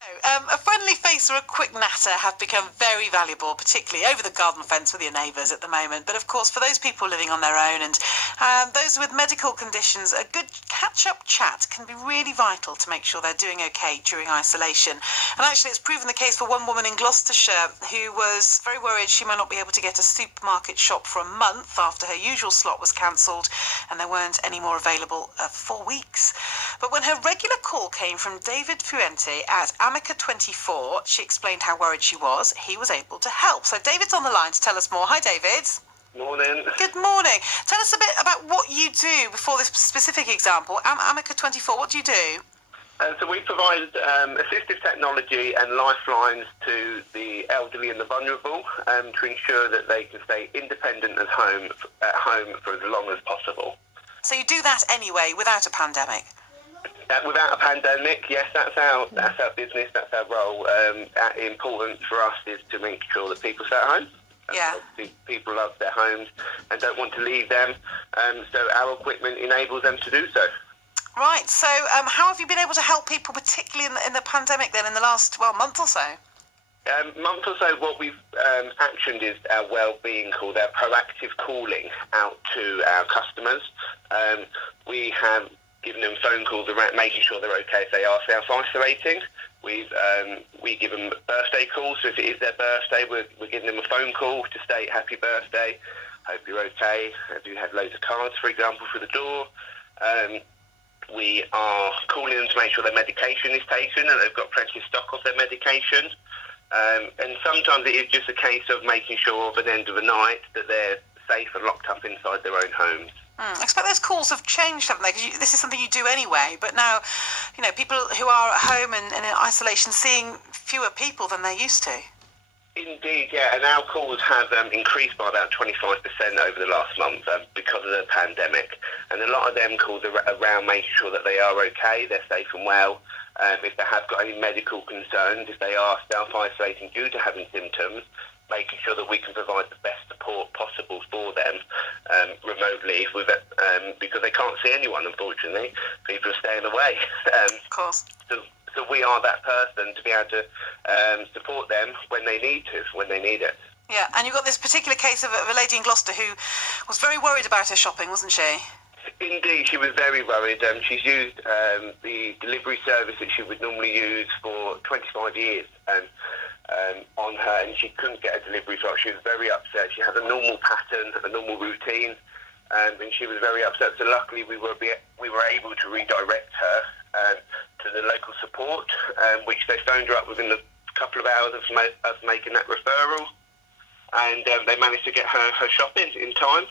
A friendly face or a quick natter have become very valuable, particularly over the garden fence with your neighbours at the moment. But of course, for those people living on their own and those with medical conditions, a good catch-up chat can be really vital to make sure they're doing okay during isolation. And actually, it's proven the case for one woman in Gloucestershire who was very worried she might not be able to get a supermarket shop for a month after her usual slot was cancelled and there weren't any more available for 4 weeks. But when her regular call came from David Fuente at Amica 24, she explained how worried she was. He was able to help. So David's on the line to tell us more. Hi, David. Morning. Good morning. Tell us a bit about what you do before this specific example. Amica 24, what do you do? So we provide assistive technology and lifelines to the elderly and the vulnerable to ensure that they can stay independent at home for as long as possible. So you do that anyway, without a pandemic? Without a pandemic, yes, that's our business, that's our role. Important for us is to make sure that people stay at home. Yeah. People love their homes and don't want to leave them, so our equipment enables them to do so. Right, so how have you been able to help people, particularly in the pandemic then, in the last, month or so? Month or so, what we've actioned is our well-being call, our proactive calling out to our customers. We have given them phone calls around making sure they're okay if they are self-isolating. We give them birthday calls, so if it is their birthday, we're giving them a phone call to say happy birthday, hope you're okay. Do you have loads of cards, for example, for the door? We are calling them to make sure their medication is taken and they've got plenty of stock of their medication. And sometimes it is just a case of making sure at the end of the night that they're safe and locked up inside their own homes. I expect those calls have changed, haven't they? Because this is something you do anyway. But now, people who are at home and in isolation seeing fewer people than they're used to. Indeed, yeah, and our calls have increased by about 25% over the last month because of the pandemic. And a lot of them calls are around making sure that they are okay, they're safe and well. If they have got any medical concerns, if they are self-isolating due to having symptoms, making sure that we can provide the best support possible for them remotely, because they can't see anyone, unfortunately. People are staying away. Of course. So we are that person to be able to support them when they need it. Yeah, and you've got this particular case of a lady in Gloucester who was very worried about her shopping, wasn't she? Indeed, she was very worried. She's used the delivery service that she would normally use for 25 years on her, and she couldn't get a delivery slot. She was very upset. She had a normal pattern, a normal routine, and she was very upset. So luckily we were able to redirect her to the local support, which they phoned her up within a couple of hours of making that referral, and they managed to get her shopping in time.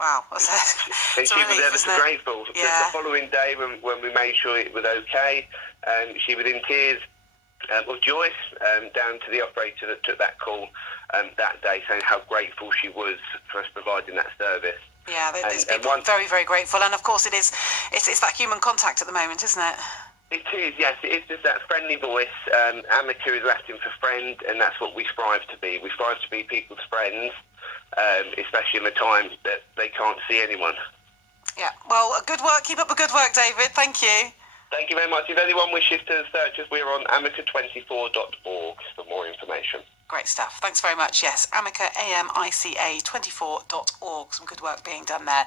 Wow. And she was ever so grateful. Yeah. The following day, when we made sure it was okay, she was in tears of joy down to the operator that took that call that day, saying how grateful she was for us providing that service. Yeah, there's people very, very grateful, and of course it's that human contact at the moment, isn't it? It is, yes. It is just that friendly voice. Amica is Latin for friend, and that's what we strive to be. We strive to be people's friends, especially in the time that they can't see anyone. Yeah, well, good work. Keep up the good work, David. Thank you. Thank you very much. If anyone wishes to search us, we're on amica24.org for more information. Great stuff. Thanks very much. Yes, Amica, AMICA24.org. Some good work being done there.